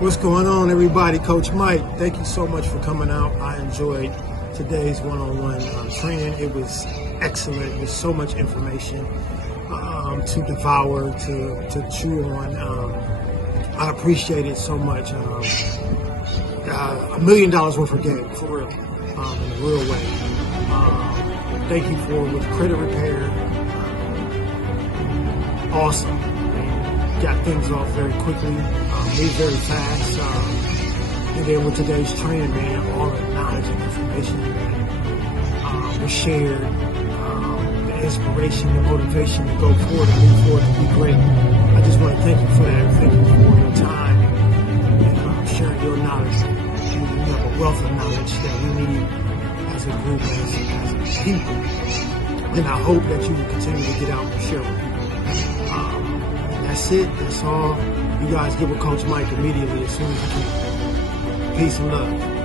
What's going on, everybody? Coach Mike, thank you so much for coming out. I enjoyed today's one-on-one training. It was excellent. There's so much information to devour, to chew on. I appreciate it so much. $1 million worth of game, for real, in a real way. Thank you for with credit repair. Awesome. Got things off very quickly, moved very fast. And then with today's training, man, all the knowledge and information that was shared, the inspiration, the motivation to go forward and move forward to be great. I just want to thank you for that. Thank you for your time and sharing your knowledge. You have a wealth of knowledge that we need as a group, as a people. And I hope that you will continue to get out and share with people. That's it. That's all. You guys give a Coach Mike immediately as soon as you can. Peace and love.